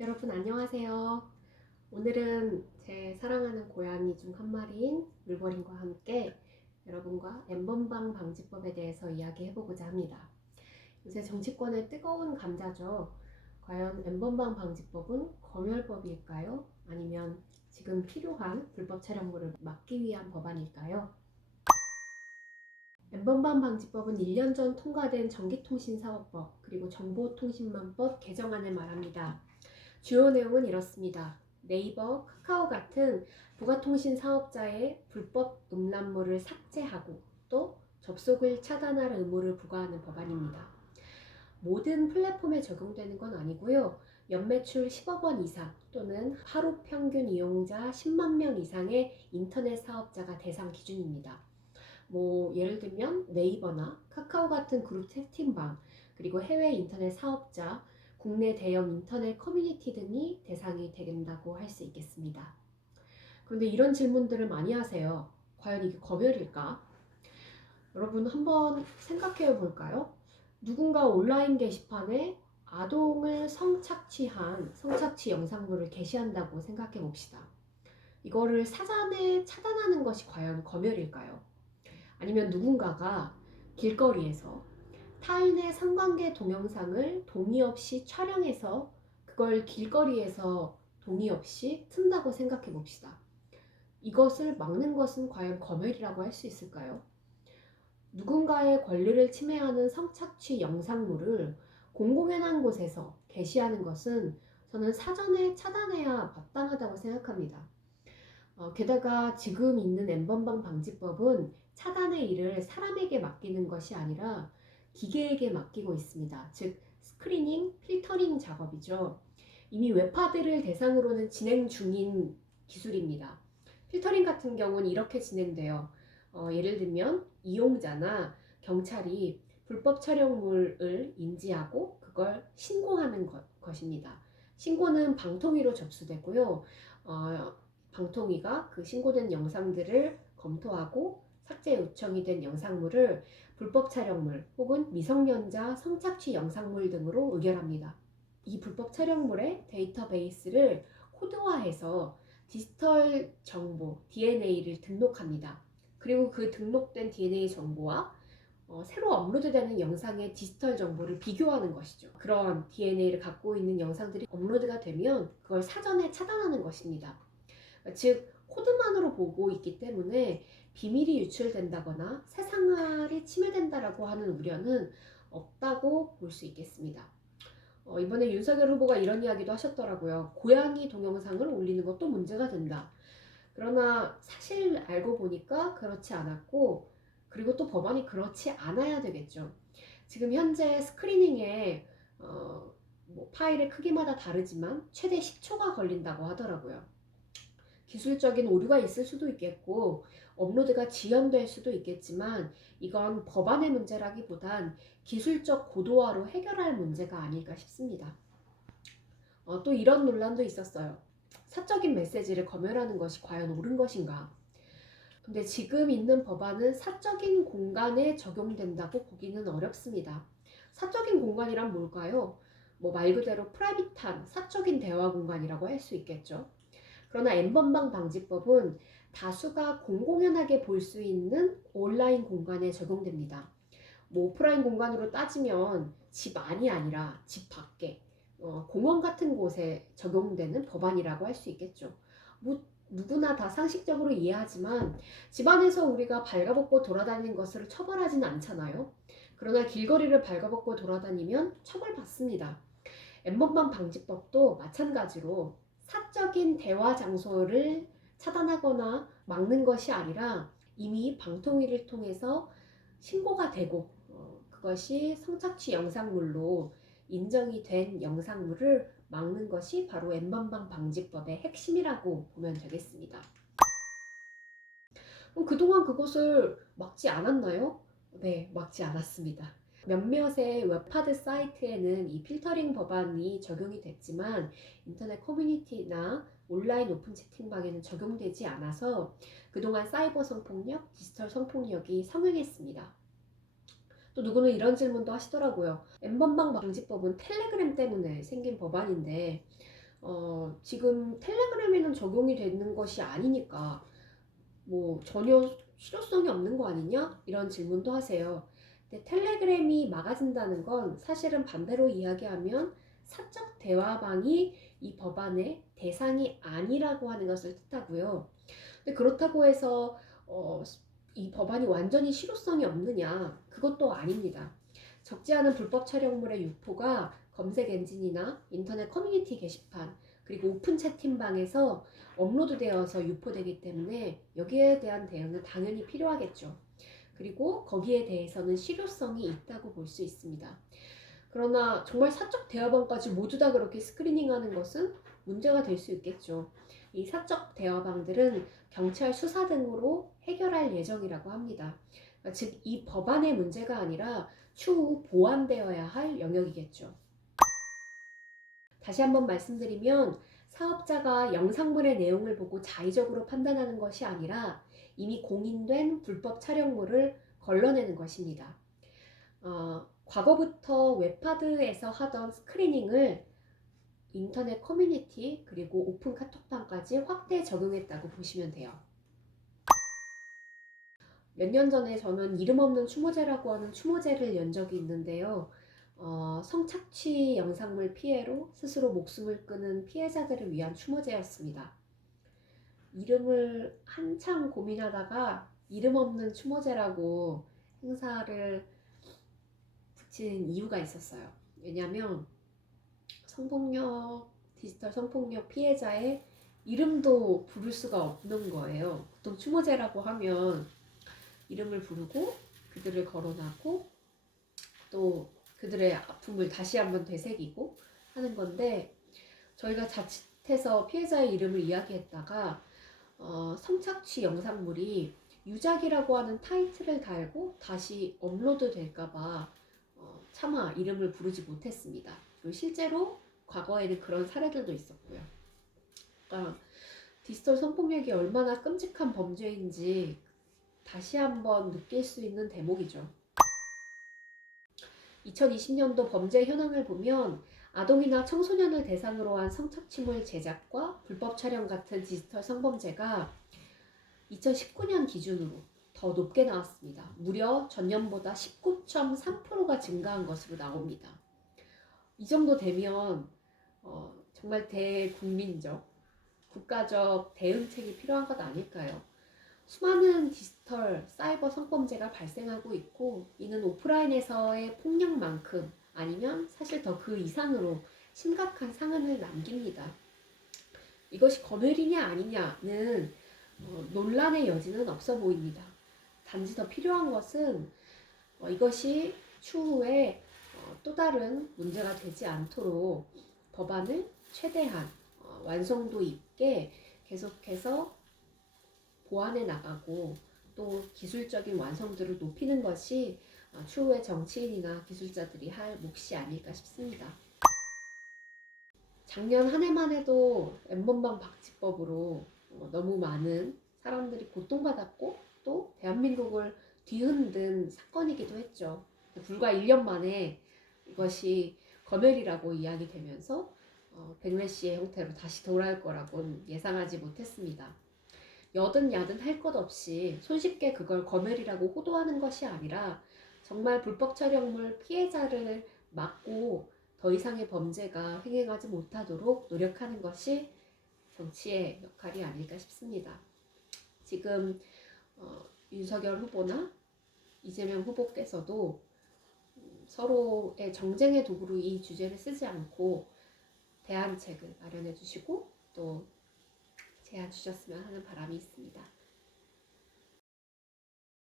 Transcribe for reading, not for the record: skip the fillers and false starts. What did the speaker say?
여러분 안녕하세요. 오늘은 제 사랑하는 고양이 중 한 마리인 물버린과 함께 여러분과 N번방 방지법에 대해서 이야기해보고자 합니다. 요새 정치권의 뜨거운 감자죠. 과연 N번방 방지법은 검열법일까요? 아니면 지금 필요한 불법 촬영물을 막기 위한 법안일까요? N번방 방지법은 1년 전 통과된 전기통신사업법 그리고 정보통신망법 개정안을 말합니다. 주요 내용은 이렇습니다. 네이버, 카카오 같은 부가통신 사업자의 불법 음란물을 삭제하고 또 접속을 차단할 의무를 부과하는 법안입니다. 모든 플랫폼에 적용되는 건 아니고요. 연매출 10억 원 이상 또는 하루 평균 이용자 10만 명 이상의 인터넷 사업자가 대상 기준입니다. 예를 들면 네이버나 카카오 같은 그룹 채팅방, 그리고 해외 인터넷 사업자, 국내 대형 인터넷 커뮤니티 등이 대상이 된다고 할 수 있겠습니다. 그런데 이런 질문들을 많이 하세요. 과연 이게 검열일까? 여러분 한번 생각해 볼까요? 누군가 온라인 게시판에 아동을 성착취한 성착취 영상물을 게시한다고 생각해 봅시다. 이거를 사전에 차단하는 것이 과연 검열일까요? 아니면 누군가가 길거리에서 타인의 성관계 동영상을 동의 없이 촬영해서 그걸 길거리에서 동의 없이 튼다고 생각해 봅시다. 이것을 막는 것은 과연 검열이라고 할 수 있을까요? 누군가의 권리를 침해하는 성착취 영상물을 공공연한 곳에서 게시하는 것은 저는 사전에 차단해야 마땅하다고 생각합니다. 게다가 지금 있는 N번방 방지법은 차단의 일을 사람에게 맡기는 것이 아니라 기계에게 맡기고 있습니다. 즉 스크리닝, 필터링 작업이죠. 이미 웹하드를 대상으로는 진행 중인 기술입니다. 필터링 같은 경우는 이렇게 진행돼요. 예를 들면 이용자나 경찰이 불법 촬영물을 인지하고 그걸 신고하는 것입니다. 신고는 방통위로 접수되고요. 방통위가 그 신고된 영상들을 검토하고 삭제 요청이 된 영상물을 불법 촬영물 혹은 미성년자 성착취 영상물 등으로 의결합니다. 이 불법 촬영물의 데이터베이스를 코드화해서 디지털 정보 DNA를 등록합니다. 그리고 그 등록된 DNA 정보와 새로 업로드되는 영상의 디지털 정보를 비교하는 것이죠. 그런 DNA를 갖고 있는 영상들이 업로드가 되면 그걸 사전에 차단하는 것입니다. 즉 코드만으로 보고 있기 때문에 비밀이 유출된다거나 세상활이 침해된다라고 하는 우려는 없다고 볼 수 있겠습니다. 이번에 윤석열 후보가 이런 이야기도 하셨더라고요. 고양이 동영상을 올리는 것도 문제가 된다. 그러나 사실 알고 보니까 그렇지 않았고, 그리고 또 법안이 그렇지 않아야 되겠죠. 지금 현재 스크리닝에 파일의 크기마다 다르지만 최대 10초가 걸린다고 하더라고요. 기술적인 오류가 있을 수도 있겠고 업로드가 지연될 수도 있겠지만 이건 법안의 문제라기보단 기술적 고도화로 해결할 문제가 아닐까 싶습니다. 또 이런 논란도 있었어요. 사적인 메시지를 검열하는 것이 과연 옳은 것인가? 근데 지금 있는 법안은 사적인 공간에 적용된다고 보기는 어렵습니다. 사적인 공간이란 뭘까요? 말 그대로 프라이빗한 사적인 대화 공간이라고 할 수 있겠죠. 그러나 N번방 방지법은 다수가 공공연하게 볼 수 있는 온라인 공간에 적용됩니다. 오프라인 공간으로 따지면 집 안이 아니라 집 밖에 공원 같은 곳에 적용되는 법안이라고 할 수 있겠죠. 누구나 다 상식적으로 이해하지만 집안에서 우리가 발가벗고 돌아다니는 것을 처벌하지는 않잖아요. 그러나 길거리를 발가벗고 돌아다니면 처벌받습니다. N번방 방지법도 마찬가지로 사적인 대화 장소를 차단하거나 막는 것이 아니라 이미 방통위를 통해서 신고가 되고 그것이 성착취 영상물로 인정이 된 영상물을 막는 것이 바로 N번방 방지법의 핵심이라고 보면 되겠습니다. 그럼 그동안 그것을 막지 않았나요? 네, 막지 않았습니다. 몇몇의 웹하드 사이트에는 이 필터링 법안이 적용이 됐지만 인터넷 커뮤니티나 온라인 오픈 채팅방에는 적용되지 않아서 그동안 사이버 성폭력, 디지털 성폭력이 성행했습니다. 또 누구는 이런 질문도 하시더라고요. N번방 방지법은 텔레그램 때문에 생긴 법안인데 지금 텔레그램에는 적용이 되는 것이 아니니까 뭐 전혀 실효성이 없는 거 아니냐? 이런 질문도 하세요. 근데 텔레그램이 막아진다는 건 사실은 반대로 이야기하면 사적 대화방이 이 법안의 대상이 아니라고 하는 것을 뜻하고요. 근데 그렇다고 해서 이 법안이 완전히 실효성이 없느냐? 그것도 아닙니다. 적지 않은 불법 촬영물의 유포가 검색 엔진이나 인터넷 커뮤니티 게시판 그리고 오픈 채팅방에서 업로드되어서 유포되기 때문에 여기에 대한 대응은 당연히 필요하겠죠. 그리고 거기에 대해서는 실효성이 있다고 볼 수 있습니다. 그러나 정말 사적 대화방까지 모두 다 그렇게 스크리닝하는 것은 문제가 될 수 있겠죠. 이 사적 대화방들은 경찰 수사 등으로 해결할 예정이라고 합니다. 즉, 이 법안의 문제가 아니라 추후 보완되어야 할 영역이겠죠. 다시 한번 말씀드리면 사업자가 영상물의 내용을 보고 자의적으로 판단하는 것이 아니라 이미 공인된 불법 촬영물을 걸러내는 것입니다. 과거부터 웹하드에서 하던 스크리닝을 인터넷 커뮤니티 그리고 오픈 카톡방까지 확대 적용했다고 보시면 돼요. 몇 년 전에 저는 이름 없는 추모제라고 하는 추모제를 연 적이 있는데요. 성착취 영상물 피해로 스스로 목숨을 끊은 피해자들을 위한 추모제였습니다. 이름을 한참 고민하다가 이름 없는 추모제라고 행사를 붙인 이유가 있었어요. 왜냐하면 디지털 성폭력 피해자의 이름도 부를 수가 없는 거예요. 보통 추모제라고 하면 이름을 부르고 그들을 거론하고 또 그들의 아픔을 다시 한번 되새기고 하는 건데, 저희가 자칫해서 피해자의 이름을 이야기했다가 성착취 영상물이 유작이라고 하는 타이틀을 달고 다시 업로드 될까봐 차마 이름을 부르지 못했습니다. 그리고 실제로 과거에는 그런 사례들도 있었고요. 그러니까 디지털 성폭력이 얼마나 끔찍한 범죄인지 다시 한번 느낄 수 있는 대목이죠. 2020년도 범죄 현황을 보면 아동이나 청소년을 대상으로 한 성착취물 제작과 불법 촬영 같은 디지털 성범죄가 2019년 기준으로 더 높게 나왔습니다. 무려 전년보다 19.3%가 증가한 것으로 나옵니다. 이 정도 되면 정말 대국민적, 국가적 대응책이 필요한 것 아닐까요? 수많은 디지털 사이버 성범죄가 발생하고 있고, 이는 오프라인에서의 폭력만큼 아니면 사실 더 그 이상으로 심각한 상흔을 남깁니다. 이것이 검열이냐 아니냐는 논란의 여지는 없어 보입니다. 단지 더 필요한 것은 이것이 추후에 또 다른 문제가 되지 않도록 법안을 최대한 완성도 있게 계속해서 보완해 나가고 또 기술적인 완성도를 높이는 것이 추후에 정치인이나 기술자들이 할 몫이 아닐까 싶습니다. 작년 한 해만 해도 N번방 박치법으로 너무 많은 사람들이 고통받았고 또 대한민국을 뒤흔든 사건이기도 했죠. 불과 1년 만에 이것이 검열이라고 이야기되면서 백래시의 형태로 다시 돌아올 거라고는 예상하지 못했습니다. 여든 야든 할 것 없이 손쉽게 그걸 검열이라고 호도하는 것이 아니라 정말 불법 촬영물 피해자를 막고 더 이상의 범죄가 횡행하지 못하도록 노력하는 것이 정치의 역할이 아닐까 싶습니다. 지금 윤석열 후보나 이재명 후보께서도 서로의 정쟁의 도구로 이 주제를 쓰지 않고 대안책을 마련해 주시고 또 제안 주셨으면 하는 바람이 있습니다.